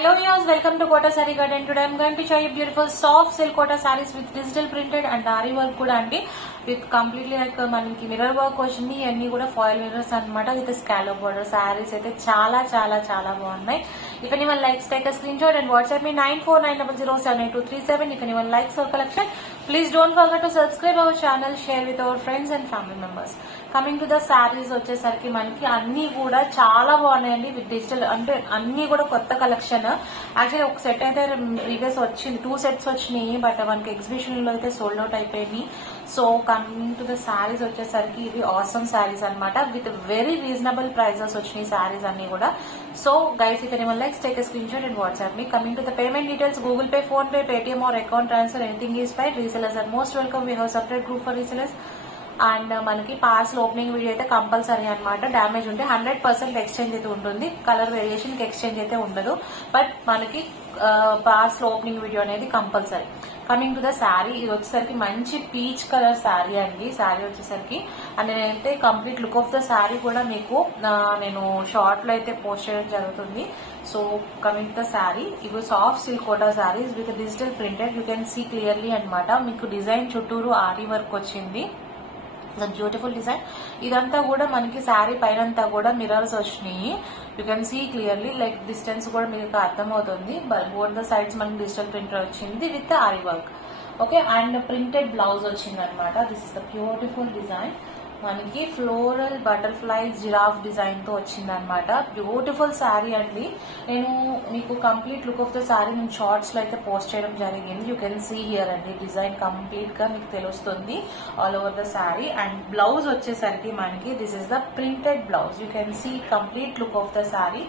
Hello viewers, welcome to Kota Saree Garden. Today I am going to show you beautiful soft silk Kota sarees with digital printed and ari work kuda andi with completely like maniki mirror work vachindi anni kuda foil mirrors anamata with scallop border sarees aithe chaala baagunnai. If anyone likes, take a screenshot and WhatsApp me 9490078237. If anyone likes our collection, please don't forget to subscribe our channel, share with our friends and family members. Coming to the saris వచ్చేసరికి మనకి అన్ని కూడా చాలా బాగున్నాయండి with digital, అంటే అన్ని కూడా కొత్త కలెక్షన్. యాక్చువల్లీ ఒక సెట్ అయితే ప్రీవియస్ వచ్చింది, 2 sets వచ్చినాయి, బట్ మనకి ఎగ్జిబిషన్ లో అయితే సోల్డ్ అవుట్ అయిపోయింది. So coming to the saris వచ్చేసరికి ఇవి ఆసమ్ శారీస్ అనమాట విత్ వెరీ రీజనబుల్ ప్రైజెస్ వచ్చినాయి శారీస్ అన్ని కూడా. So guys, if anyone likes, take a screenshot and WhatsApp me. Coming to the payment details, Google Pay, Phone Pay, Paytm or account transfer, anything is fine. Resellers are most welcome. We have separate group for resellers. And మనకి parcel opening video అయితే compulsory అనమాట. Damage ఉంటే 100% exchange అయితే ఉంటుంది, colour variation కి exchange అయితే ఉండదు, but మనకి పార్సల్ ఓపెనింగ్ వీడియో అనేది compulsory. Coming to the sari, ఇది వచ్చేసరికి మంచి పీచ్ కలర్ శారీ అండి. శారీ వచ్చేసరికి అండ్ నేనైతే complete look of the sari కూడా మీకు నేను షార్ట్ లో అయితే పోస్ట్ చేయడం జరుగుతుంది. So coming to the sari, ఇవి soft silk Kota saris with digital printed, you can see clearly అనమాట. మీకు డిజైన్ చుట్టూరు ఆరీ వర్క్ వచ్చింది, బ్యూటిఫుల్ డిజైన్. ఇదంతా కూడా మనకి శారీ పైనంతా కూడా మిర్రర్స్ వచ్చినాయి, you can see clearly, like distance కూడా మీకు అర్థమవుతుంది. బోత్ ద సైడ్స్ మనకి డిజిటల్ ప్రింటర్ వచ్చింది with aari work. Okay, and printed blouse వచ్చింది అనమాట. This is the beautiful design. మనకి ఫ్లోరల్ బటర్ఫ్లై జిరాఫ్ డిజైన్ తో వచ్చింది అనమాట. బ్యూటిఫుల్ శారీ అండి. నేను మీకు complete look of the sari నేను షార్ట్స్ లో అయితే పోస్ట్ చేయడం జరిగింది. యూ కెన్ సీ హియర్ అండి, డిజైన్ కంప్లీట్ గా మీకు తెలుస్తుంది all over the sari. And blouse వచ్చేసరికి మనకి this is the printed blouse, you can see complete look of the sari.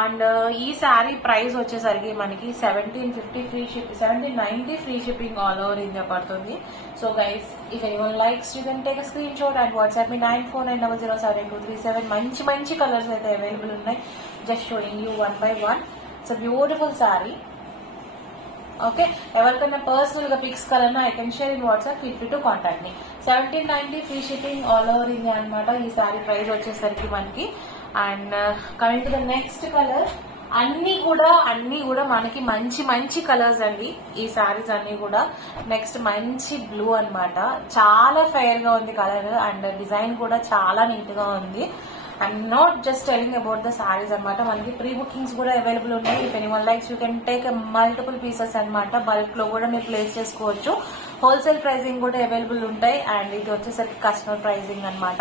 And ఈ శారీ ప్రైస్ వచ్చేసరికి మనకి 1750 free ship, 1790 free shipping all over India పడుతుంది. So guys, if anyone likes, you can take screen shot and WhatsApp me 9490078237. మంచి మంచి colours అయితే available ఉన్నాయి. Just showing you one by one. It's beautiful sari. Okay, ఎవరికైనా personal గా pics కావాలన్నా I can share in WhatsApp, feel free to contact me. 1790 free shipping all over India అనమాట ఈ sari price వచ్చేసరికి మనకి. And coming to the next colour, అన్ని కూడా మనకి మంచి మంచి కలర్స్ అండి ఈ శారీస్ అన్ని కూడా. నెక్స్ట్ మంచి బ్లూ అనమాట, చాలా ఫెయిర్ గా ఉంది కలర్ అండ్ డిజైన్ కూడా చాలా నీట్ గా ఉంది. I'm not just telling about the saris అనమాట, మనకి ప్రీ బుకింగ్స్ కూడా అవైలబుల్ ఉన్నాయి. If anyone likes, you can take multiple pieces అనమాట. బల్క్ లో కూడా మీరు ప్లేస్ చేసుకోవచ్చు. హోల్సేల్ ప్రైజింగ్ కూడా అవైలబుల్ ఉంటాయి. అండ్ ఇది వచ్చేసరికి కస్టమర్ ప్రైజింగ్ అనమాట.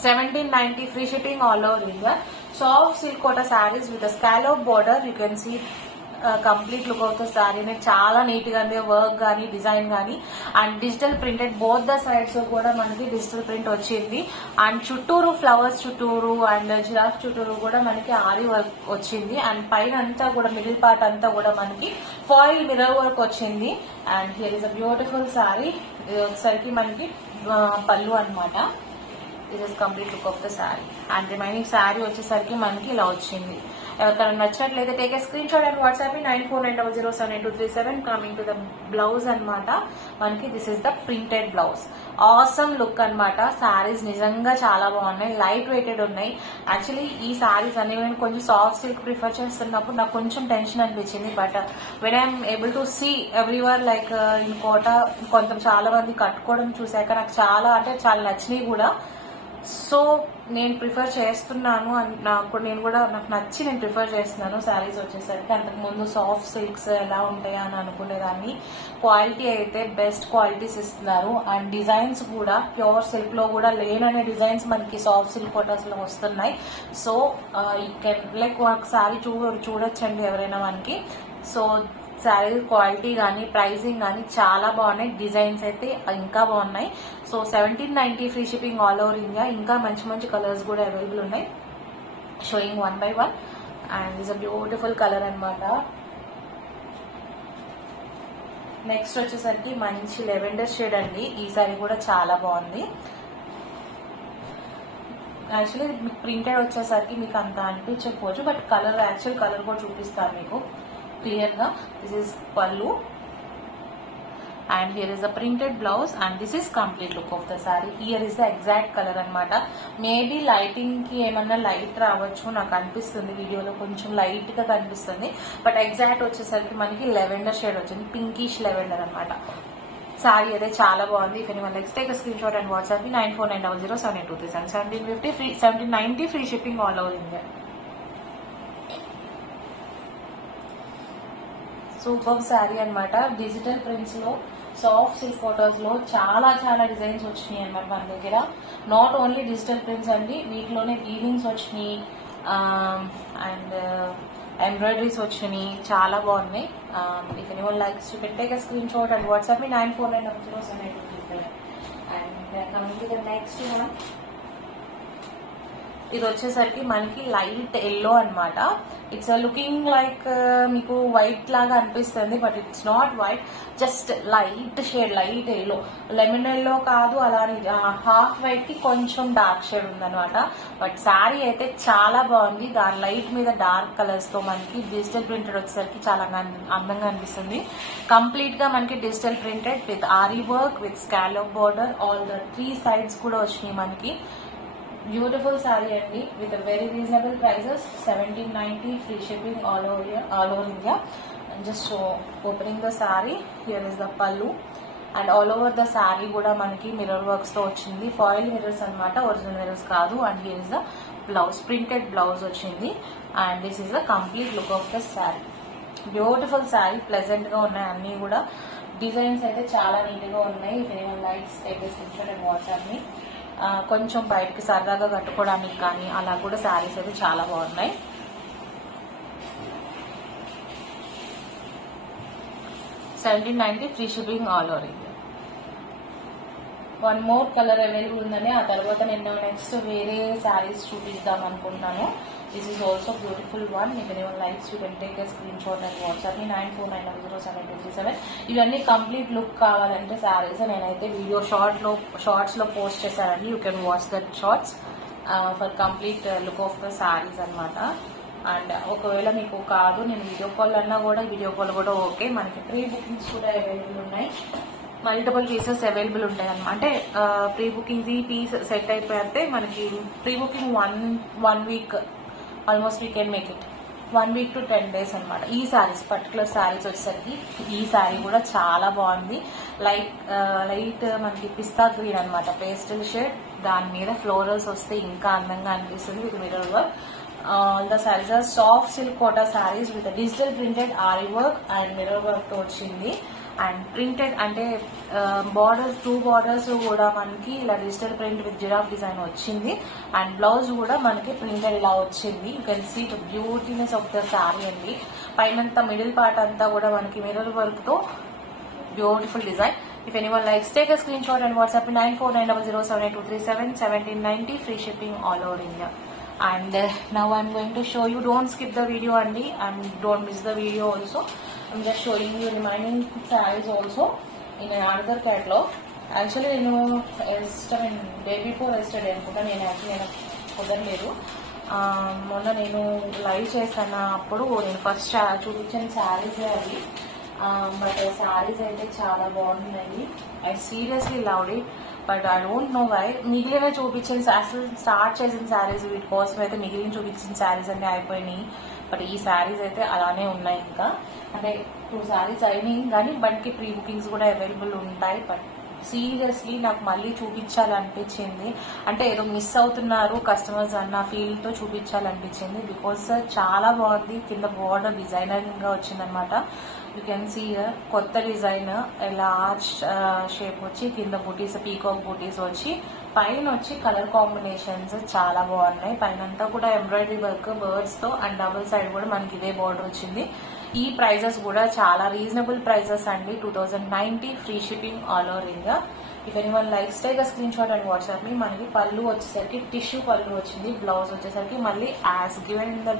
1790 free shipping all over India. Soft silk Kota saris with scallop border, you can see complete look of the శారీని చాలా నీట్ గా ఉంది, వర్క్ గానీ డిజైన్ గానీ. And digital printed, both the sides కూడా మనకి డిజిటల్ ప్రింట్ వచ్చింది. అండ్ చుట్టూరు ఫ్లవర్స్ చుట్టూరు అండ్ జిరాఫ్ చుట్టూరు కూడా మనకి ఆరీ వర్క్ వచ్చింది. అండ్ పైన అంతా కూడా మిడిల్ పార్ట్ అంతా కూడా మనకి ఫాయిల్ మిర్రర్ వర్క్ వచ్చింది. And here is a beautiful sari. ఇది ఒకసారికి మనకి పళ్ళు అనమాట. This is complete look of the sari. And remaining sari వచ్చేసరికి మనకి ఇలా వచ్చింది. ఎవరికైనా నచ్చినట్లయితే take a screen shot and WhatsApp 9490078237. Coming to the blouse అనమాట, మనకి this is the printed blouse. Awesome look అనమాట. శారీస్ నిజంగా చాలా బాగున్నాయి, లైట్ వెయిటెడ్ ఉన్నాయి. యాక్చువల్లీ ఈ శారీస్ అనేవి నేను కొంచెం సాఫ్ట్ సిల్క్ ప్రిఫర్ చేస్తున్నప్పుడు నాకు కొంచెం టెన్షన్ అనిపించింది, but when I'm able to see everywhere like in Kota కొంత చాలా మంది కట్టుకోవడం చూసాక నాకు చాలా నచ్చినాయి కూడా. సో నేను ప్రిఫర్ చేస్తున్నాను, నాకు నచ్చి నేను ప్రిఫర్ చేస్తున్నాను శారీస్ వచ్చేసరికి. అంతకు ముందు సాఫ్ట్ సిల్క్స్ ఎలా ఉంటాయా అని అనుకునేదాన్ని. క్వాలిటీ అయితే బెస్ట్ క్వాలిటీస్ ఇస్తున్నారు. అండ్ డిజైన్స్ కూడా ప్యూర్ సిల్క్ లో కూడా లేననే డిజైన్స్ మనకి సాఫ్ట్ సిల్క్ కోటాస్ లో వస్తున్నాయి. సో యూ కెన్ లైక్ ఒకసారి చూడొచ్చండి ఎవరైనా మనకి. సో శారీ క్వాలిటీ కానీ ప్రైసింగ్ కానీ చాలా బాగున్నాయి, డిజైన్స్ అయితే ఇంకా బాగున్నాయి. So 1790 free shipping all over India. ఇంకా మంచి మంచి కలర్స్ కూడా అవైలబుల్ ఉన్నాయి, showing one by one. And is a beautiful colour అనమాట. నెక్స్ట్ వచ్చేసరికి మంచి లెవెండర్ షేడ్ అండి. ఈ సారీ కూడా చాలా బాగుంది. యాక్చువల్లీ మీకు ప్రింటెడ్ వచ్చేసరికి మీకు అంత అనిపించకపోవచ్చు, బట్ కలర్ యాక్చువల్ కలర్ కూడా చూపిస్తాను మీకు క్లియర్ గా. దిస్ ఇస్ పళ్ళు and here is the printed blouse, and this is complete look of the saree. Here is the exact color anamata. Maybe lighting ki emanna light ravachu naku anpistundi, video lo koncham light ga kanipistundi, but exact vachesariki maniki lavender shade vachindi, pinkish lavender anamata. Saree అయితే చాలా బాగుంది. If anyone likes take a screenshot and WhatsApp me 9490078237 1750 free 1790 free shipping all over India. Super sari అనమాట. Digital prints లో soft silk photos లో చాలా చాలా designs వచ్చినాయి అనమాట మన దగ్గర. నాట్ ఓన్లీ డిజిటల్ ప్రింట్స్ అండి, వీటిలోనే వీవింగ్స్ వచ్చినాయి అండ్ ఎంబ్రాయిడరీస్ వచ్చినాయి, చాలా బాగున్నాయి. If anyone likes you can take a screenshot and WhatsApp me 9490078237. And coming to the next one, ఇది వచ్చేసరికి మనకి లైట్ ఎల్లో అనమాట. ఇట్స్ లుకింగ్ లైక్ మీకు వైట్ లాగా అనిపిస్తుంది, but it's not white, just light shade, light yellow, lemon yellow కాదు, అలానే half white కి కొంచెం డార్క్ షేడ్ ఉందనమాట. బట్ శారీ అయితే చాలా బాగుంది. దాని లైట్ మీద డార్క్ కలర్స్ తో మనకి డిజిటల్ ప్రింటెడ్ వచ్చేసరికి చాలా అందంగా అనిపిస్తుంది. కంప్లీట్ గా మనకి digital printed with aari work with scallop border, all the 3 sides కూడా వచ్చినాయి మనకి. బ్యూటిఫుల్ సారీ అండి, with very reasonable prices, 1790 free shipping all over India. Just opening the sari, here is the pallu and all over the sari కూడా మనకి mirror works తో వచ్చింది. Foil mirrors అనమాట, original mirrors కాదు. And here is the blouse, printed blouse వచ్చింది. And this is the complete look of the sorry. Beautiful sorry, pleasant గా ఉన్నాయి అన్ని కూడా. డిజైన్స్ అయితే చాలా నీట్ గా ఉన్నాయి. If anyone likes take a screenshot and WhatsApp me. కొంచెం బయటకి సరదాగా కట్టుకోవడానికి కానీ అలా కూడా శారీస్ అయితే చాలా బాగున్నాయి. $1790 free shipping all over India. One more colour available ఉందని ఆ తర్వాత నేను నెక్స్ట్ వేరే శారీస్ చూపిద్దాం అనుకుంటున్నాను. This is also beautiful one. If anyone likes you can take a screenshot and WhatsApp me 9490078237. ఇవన్నీ కంప్లీట్ లుక్ కావాలంటే శారీస్ నేనైతే వీడియో షార్ట్స్ లో పోస్ట్ చేశానండి. You can watch that shorts for complete look of the saris అనమాట. And ఒకవేళ మీకు కాదు, నేను వీడియో కాల్ అన్నా కూడా వీడియో కాల్ కూడా ఓకే. మనకి ప్రీ బుకింగ్స్ కూడా అవైలబుల్ ఉన్నాయి, మల్టిపుల్ పీసెస్ అవైలబుల్ ఉంటాయి అనమాట. అంటే ప్రీ బుకింగ్ ఈ పీస్ సెట్ అయిపోతే మనకి pre booking one week almost we can make it 1 week to 10 days అనమాట. ఈ శారీస్ పర్టికులర్ శారీస్ వచ్చేసరికి ఈ శారీ కూడా చాలా బాగుంది. లైట్ మనకి పిస్తా గ్రీన్ అనమాట, పేస్టల్ షేడ్, దాని మీద ఫ్లోరల్స్ వస్తే ఇంకా అందంగా అనిపిస్తుంది with mirror work. All the saris are soft silk Kota saris with digital printed aari work and mirror work తో వచ్చింది. అండ్ ప్రింటెడ్ అంటే బార్డర్స్ 2 borders కూడా మనకి ఇలా digital print with giraffe design వచ్చింది. అండ్ బ్లౌజ్ కూడా మనకి ప్రింటెడ్ ఇలా వచ్చింది. You can see the beautyness of the sari అండి. పైనంతా మిడిల్ పార్ట్ అంతా కూడా మనకి మిర్రర్ వర్క్ తో beautiful design. If anyone likes take a screenshot and WhatsApp 9490078237 1790 free shipping all over India. And now I'm going to show you, don't skip the video andi and don't miss the video also. I'm just showing you remaining sarees also in another catalog. Actually nenu day before yesterday anukunta నేను కుదరలేదు. మొన్న నేను live చేశాను, అప్పుడు నేను first చూపించిన శారీస్ అవి. But saris అయితే చాలా బాగున్నాయి. I seriously loved it. But I don't know why మిగిలిన చూపించిన అసలు స్టార్ట్ చేసిన శారీస్ వీటి కోసం అయితే మిగిలిన చూపించిన శారీస్ అన్ని అయిపోయినాయి. బట్ ఈ శారీస్ అయితే అలానే ఉన్నాయి. ఇంకా అంటే 2 శారీస్ అయినాయి కానీ బట్కి ప్రీ బుకింగ్స్ కూడా అవైలబుల్ ఉంటాయి. బట్ సీరియస్లీ నాకు మళ్ళీ చూపించాలనిపించింది. అంటే ఏదో మిస్ అవుతున్నారు కస్టమర్స్ అన్న ఫీల్ తో చూపించాలనిపించింది. బికాస్ చాలా బాగుంది. కింద బోర్డర్ డిజైనరింగ్ గా వచ్చిందనమాట. యూ కెన్ సీ కొత్త డిజైన్, లార్జ్ షేప్ వచ్చి కింద బూటీస్, పీకాక్ బూటీస్ వచ్చి, పైన వచ్చి కలర్ కాంబినేషన్స్ చాలా బాగున్నాయి. పైన అంతా కూడా ఎంబ్రాయిడరీ వర్క్ బర్డ్స్ తో అండ్ డబుల్ సైడ్ కూడా మనకి ఇదే బోర్డర్ వచ్చింది. ఈ ప్రైజెస్ కూడా చాలా రీజనబుల్ ప్రైజెస్ అండి. 2090 free shipping all over India. If anyone likes take a screenshot and WhatsApp me. మనకి పళ్ళు వచ్చేసరికి టిష్యూ పళ్ళు వచ్చింది. బ్లౌజ్ వచ్చేసరికి మళ్ళీ as given in the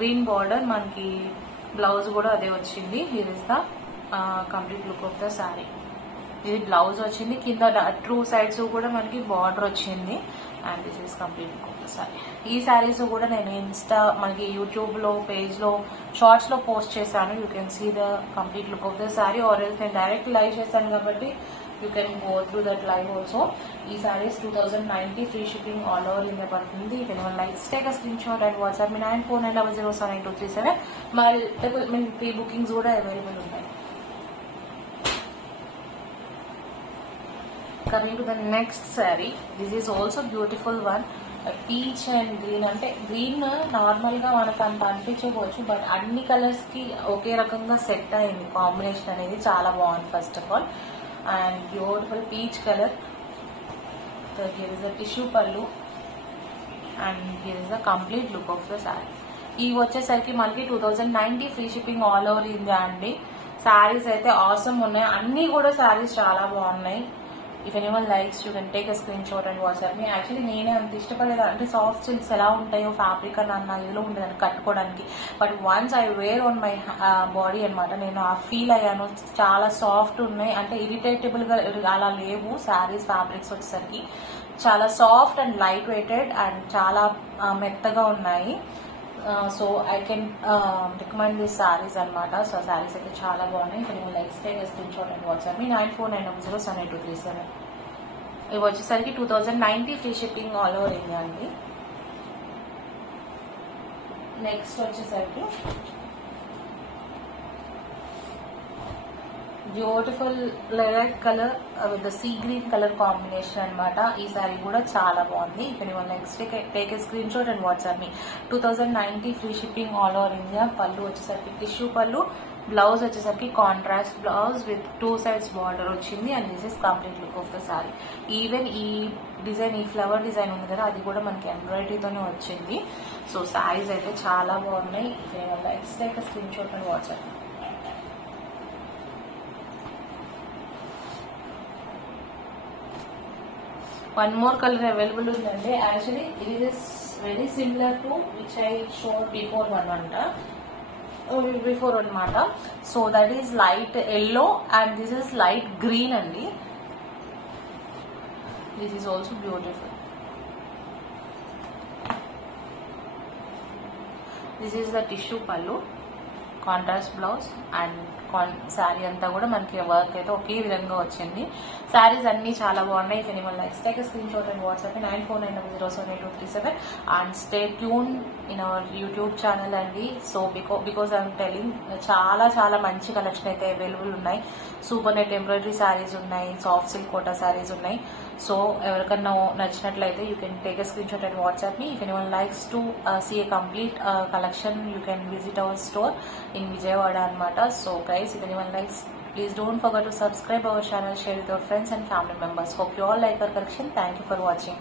green border మనకి బ్లౌజ్ కూడా అదే వచ్చింది. Here is the complete look of the sari. ఇది బ్లౌజ్ వచ్చింది, కింద ట్రూ సైడ్స్ కూడా మనకి బార్డర్ వచ్చింది. And this is complete sorry. ఈ శారీస్ కూడా నేను ఇన్స్టా మనకి యూట్యూబ్ లో పేజ్ లో షార్ట్స్ లో పోస్ట్ చేశాను. You can see the complete look of the sari. Or else నేను డైరెక్ట్ లైవ్ చేశాను కాబట్టి you can go through that live also. ఈ saris 2090 free shipping all over India పడుతుంది. If anyone likes take a screen shot and WhatsApp me 9490079237. Multiple pre bookings కూడా available ఉన్నాయి. Coming to the next saree, this is also beautiful one. Peach and green. అంటే green normal గా మనకు అంత అనిపించకపోవచ్చు, but అన్ని colours కి ఒకే రకంగా set అయింది. కాంబినేషన్ అనేది చాలా బాగుంది. First of all and beautiful peach colour. Here is the tissue pallu and here is the complete look of the sari. ఇవి వచ్చేసరికి మనకి 2090 free shipping all over India అండి. శారీస్ అయితే ఆసమ్ ఉన్నాయి. అన్ని కూడా శారీస్ చాలా బాగున్నాయి. If anyone likes you can take a screen shot and WhatsApp me. Actually నేనే అంత ఇష్టపడలేదు, అంటే సాఫ్ట్ సిల్క్స్ ఎలా ఉంటాయో ఫ్యాబ్రిక్ అని అన్న ఇదిలో ఉండేది కట్టుకోవడానికి. But once I wear on my body అనమాట, నేను ఆ ఫీల్ అయ్యాను. చాలా సాఫ్ట్ ఉన్నాయి, అంటే ఇరిటేటబుల్ గా అలా లేవు శారీస్. ఫ్యాబ్రిక్స్ వచ్చేసరికి చాలా soft and light weighted and చాలా మెత్తగా ఉన్నాయి. So I can recommend this saris అనమాట. సో శారీస్ అయితే చాలా బాగున్నాయి. ఇప్పుడు likes take screen shot and WhatsApp me 9490079237. ఇవి వచ్చేసరికి 2090 free shipping all over India అండి. నెక్స్ట్ వచ్చేసరికి beautiful lilac colour with the sea green colour combination అనమాట. ఈ సారీ కూడా చాలా బాగుంది. ఇప్పుడు next take a screen shot and WhatsApp me. 2090 free shipping all over India. Pallu వచ్చేసరికి టిష్యూ పళ్ళు, బ్లౌజ్ వచ్చేసరికి contrast blouse with two sides border వచ్చింది. And this is complete look of the sari. Even ఈ డిజైన్, ఈ ఫ్లవర్ డిజైన్ ఉంది కదా, అది కూడా మనకి ఎంబ్రాయిడరీతోనే వచ్చింది. సో సారీస్ అయితే చాలా బాగున్నాయి. Next take screen shot and WhatsApp. One more colour available ఉందండి. Actually it is very similar to which I showed before అనమాట. So that is light yellow and this is light green అండి. This is also beautiful. This is the tissue pallu, contrast blouse and sari అంతా కూడా మనకి work అయితే ఒకే విధంగా వచ్చింది. శారీస్ అన్ని చాలా బాగున్నాయి. If anyone likes take screen shot and WhatsApp 9490079237 and stay tune in our YouTube channel అండి. సో బికాస్ ఐఎమ్ టెలింగ్ చాలా చాలా మంచి కలెక్షన్ అయితే అవైలబుల్ ఉన్నాయి. సూపర్ నెట్ ఎంబ్రాయిడరీ శారీస్ ఉన్నాయి, సాఫ్ట్ సిల్క్ కోటా శారీస్ ఉన్నాయి. సో ఎవరికన్నా నచ్చినట్లయితే you can take a screen shot and WhatsApp me. If anyone likes to see a complete collection you can visit our store in Vijayawada అనమాట. So guys, if anyone likes, please don't forget to subscribe our channel, share with your friends and family members. Hope you all like our collection. Thank you for watching.